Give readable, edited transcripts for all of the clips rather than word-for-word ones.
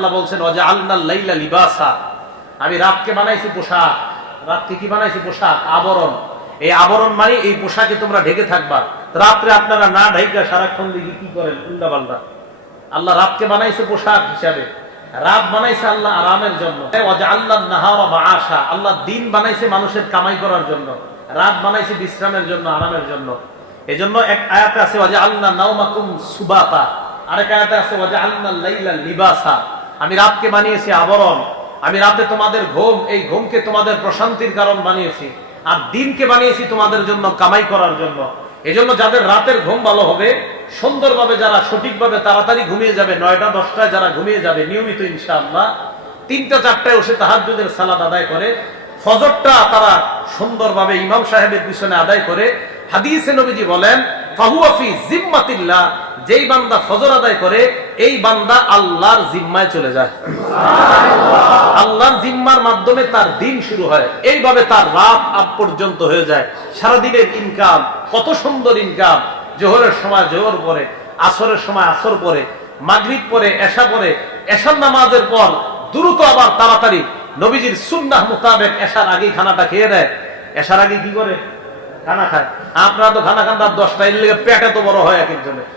আল্লাহ বলছেন ওয়াজআলনাল লাইলা লিবাসা, আমি রাতকে বানাইছি পোশাক। রাতকে কি বানাইছি? পোশাক, আবরণ। এই আবরণ মানে এই পোশাকে তোমরা ঢেকে থাকবা। রাত্রে আপনারা না ঢেকে সারাক্ষণ দিকে কি করেন? উল্টা পাল্টা। আল্লাহ রাতকে বানাইছে পোশাক হিসাবে, রাত বানাইছে আল্লাহ আরামের জন্য। ওয়াজআলনান নাহারা মাআশা, আল্লাহ দিন বানাইছে মানুষের কামাই করার জন্য, রাত বানাইছে বিশ্রামের জন্য, আরামের জন্য। এজন্য এক আয়াতে আছে ওয়াজআলনা নাওমাকুম সুবাতা, আরেক আয়াতে আছে ওয়াজআলনাল লাইলা লিবাসা, আমি রাতকে বানিয়েছি আবরণ, আমি রাতে তোমাদের ঘুম, এই ঘুমকে তোমাদের প্রশান্তির কারণ বানিয়েছি, আর দিনকে বানিয়েছি তোমাদের জন্য কামাই করার জন্য। এজন্য যাদের রাতের ঘুম ভালো হবে, সুন্দরভাবে যারা সঠিকভাবে তাড়াতাড়ি ঘুমিয়ে যাবে, 9টা 10টায় যারা ঘুমিয়ে যাবে নিয়মিত ইনশাআল্লাহ, 3টা 4টায় উঠে তাহাজ্জুদের সালাত আদায় করে, ফজরটা তারা সুন্দরভাবে ইমাম সাহেবের পিছনে আদায় করে, হাদিসে নবীজি বলেন ফাহুয়া ফি জিম্মাতিল্লাহ, যেই বান্দা ফজর আদায় করে এই বান্দা আল্লাহর জিম্মায় চলে যায়। আল্লাহর জিম্মার মাধ্যমে তার দিন শুরু হয়, এইভাবে তার রাত আগ পর্যন্ত হয়ে যায়। সারাদিনের ইনকাম, কত সুন্দর ইনকাম। জোহরের সময় জোহর পরে, আসরের সময় আসর পরে, মাগরিব পরে, এশা পরে, এশার নামাজের পর দ্রুত আবার তাড়াতাড়ি নবীজির সুন্নাহ মোতাবেক এশার আগেই খানাটা খেয়ে দেয়। এশার আগে কি করে? খানা খায়। আপনারা তো খানা খান রাত 10টায়, এর লেগে পেট এত বড় হয় এক একজনের।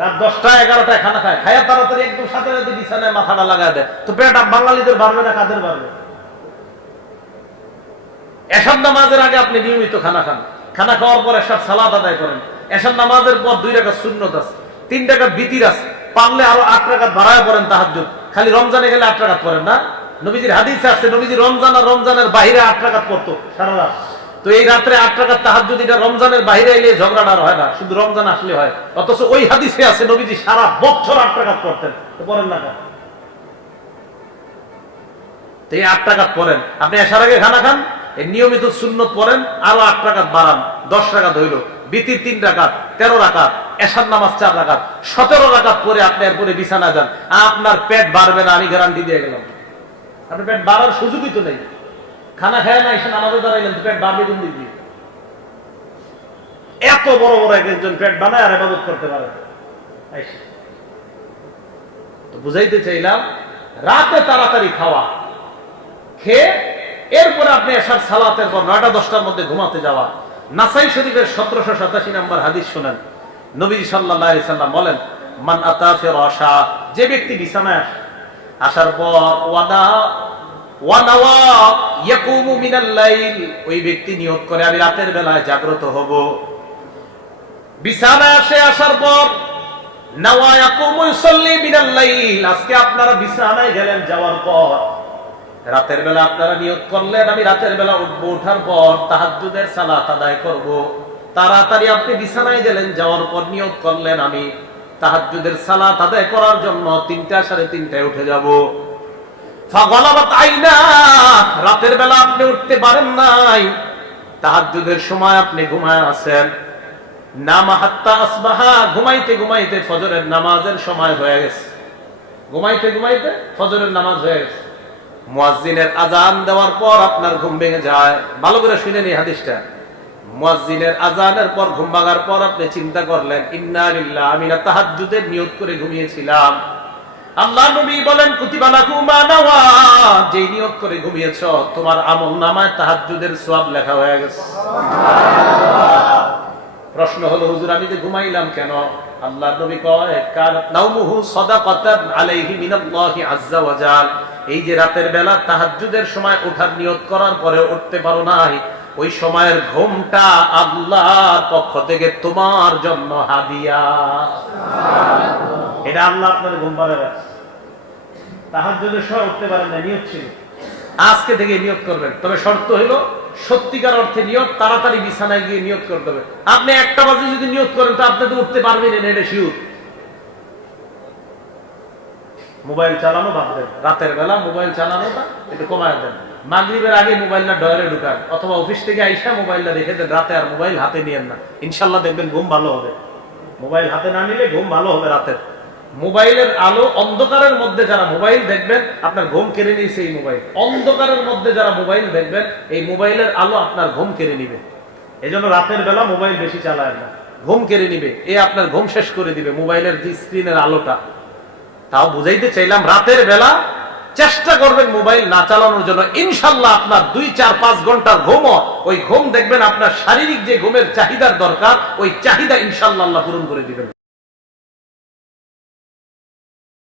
রাত 10টা 11টায় খানা খায়, খায়া তাড়াতাড়ি একদম সাথে সাথে বিছানায় মাথাটা লাগায় দেয়। তো পেট বাঙালিদের বাড়বে না কাদের বাড়বে? এশার নামাজের আগে আপনি নিয়মিত খানা খান, খানা খাওয়ার পর এশার সালাত আদায় করেন, এশার নামাজের পর 2 রাকাত সুন্নত আছে, 3 রাকাত বিতির আছে, পারলে আরো 8 রাকাত বাড়ায় পড়েন তাহাজ্জুদ। খালি রমজানে গেলে 8 রাকাত পড়েন না? নবীজির হাদিসে আছে নবীজি রমজান আর রমজানের বাইরে 8 রাকাত পড়তো সারা রাত। তো এই রাত্রে 8 রাকাত তাহাজ্জুদ, এটা রমজানের বাইরে এলে ঝগড়াটা হয় না, শুধু রমজান আসলে হয়। অথচ ওই হাদিসে আছে নবীজি সারা বছর 8 রাকাত পড়তেন। তো পড়েন না কেন? তো এই 8 রাকাত পড়েন। আপনি এশার আগে খানা খান, এই নিয়মিত সুন্নত পড়েন, আরো 8 রাকাত বাড়ান, 10 রাকাত হইল। বিতির 3 রাকাত, 13 রাকাত, এশার নামাজ 4 রাকাত, 17 রাকাত পরে আপনি এরপরে বিছানা যান। আপনার পেট বাড়বে না, আমি গ্যারান্টি দিয়ে গেলাম। আপনার পেট বাড়ার সুযোগই তো নেই। খানা খায় না, এসে নামাজে দাঁড়াইলেন, তো পেট বাড়বে কোন দিক দিয়ে? এত বড় বড় একজন পেট বানায় আর ইবাদত করতে পারে। তো বুঝাইতে চাইলাম, রাতে তাড়াতাড়ি খাওয়া, খেয়ে এরপরে আপনি এশার সালাতের পর 9টা 10টার মধ্যে ঘুমাতে যাওয়া। নাসাই শরীফের 1787 নম্বর হাদিস শুনেন, নবী সাল্লাল্লাহু আলাইহি সাল্লাম বলেন মান আতা ফিরাশা, যে ব্যক্তি বিছানায় আসার পর ওয়ানাওয়া ইয়াকুমু মিনাল লাইল, ওই ব্যক্তি নিয়ত করে আমি রাতের বেলায় জাগ্রত হব। বিছানায় আসার পর নাওয়া ইয়াকুমু ইউসাল্লি মিনাল লাইল, আজকে আপনারা বিছানায় গেলেন, যাওয়ার পর রাতের বেলা আপনারা নিয়ত করলেন আমি রাতের বেলা উঠবো, ওঠার পর তাহাজ্জুদের সালাত আদায় করব। তাড়াতাড়ি আপনি বিছানায় গেলেন, যাওয়ার পর নিয়ত করলেন আমি তাহাজ্জুদের সালাত আদায় করার জন্য 3টা 3:30টায় উঠে যাব। ফাগলাবাত আইনা, রাতের বেলা আপনি উঠতে পারেন নাই, তাহাজ্জুদের সময় আপনি ঘুমায় আছেন। নামা হাত্তা আসবাহা, ঘুমাইতে ঘুমাইতে ফজরের নামাজের সময় হয়ে গেছে। ঘুমাইতে ঘুমাইতে ফজরের নামাজ হয়ে গেছে। মুয়াজ্জিনের আজান দেওয়ার পর আপনার ঘুম ভেঙে যায়। ভালো করে শুনেন এই হাদিসটা। মুয়াজ্জিনের আজানের পর ঘুম ভাঙার পর আপনি চিন্তা করলেন ইন্না লিল্লাহ, আমি না তাহাজ্জুদের নিয়ত করে ঘুমিয়েছিলাম। আল্লাহ নবী বলেন কুতিবা লাকুম মা নাওয়া, যে নিয়ত করে ঘুমিয়েছো তোমার আমলনামায় তাহাজ্জুদের সওয়াব লেখা হয়ে গেছে। প্রশ্ন হলো হুজুর আমি যে ঘুমাইলাম কেন? আল্লাহ নবী কয় কানাত নাওমুহু সাদাকাতান আলাইহি মিনাল্লাহি আযজা ওয়া জাল, এই যে রাতের বেলা তাহাজ্জুদের সময় ওঠার নিয়ত করার পরে উঠতে পারো নাই, ওই সময়ের ঘুমটা আল্লাহর পক্ষ থেকে তোমার জন্য হাদিয়া। এটা আল্লাহ আপনার ঘুম পাড়ায় রাখছে। তাহাজ্জুদের সময় উঠতে পারেন না, নিয়ত ছিল, আজকে থেকে নিয়ত করবেন। তবে শর্ত হইল সত্যিকার অর্থে নিয়ত, তাড়াতাড়ি বিছানায় গিয়ে নিয়ত করতে হবে। আপনি 1টা বাজে যদি নিয়ত করেন তো আপনি তো উঠতে পারবেন না, এটা শিওর। মোবাইল চালানো বাদ দেন, রাতের বেলা মোবাইল চালানোটা একটু কমায় দেন। মাগরিবের আগে মোবাইলটা ডয়ারে ঢুকান, অথবা অফিস থেকে আইসা মোবাইলটা রেখে দেন। রাতে আর মোবাইল হাতে নিয়েন না, ইনশাল্লাহ দেখবেন ঘুম ভালো হবে। মোবাইল হাতে না নিলে ঘুম ভালো হবে রাতের। মোবাইলের আলো, অন্ধকারের মধ্যে যারা মোবাইল দেখবেন আপনার ঘুম কেড়ে নিয়েছে এই মোবাইল। অন্ধকারের মধ্যে যারা মোবাইল দেখবেন এই মোবাইলের আলো আপনার ঘুম কেড়ে নিবে। এই জন্য রাতের বেলা মোবাইল বেশি চালায় না, ঘুম কেড়ে নিবে, এ আপনার ঘুম শেষ করে দিবে মোবাইলের যে স্ক্রিনের আলোটা। তাও বুঝাইতে চাইলাম, রাতের বেলা চেষ্টা করবেন মোবাইল না চালানোর জন্য। ইনশাল্লাহ আপনার 2-4-5 ঘন্টার ঘুমও, ওই ঘুম দেখবেন আপনার শারীরিক যে ঘুমের চাহিদার দরকার, ওই চাহিদা ইনশাল্লাহ আল্লাহ পূরণ করে দিবেন।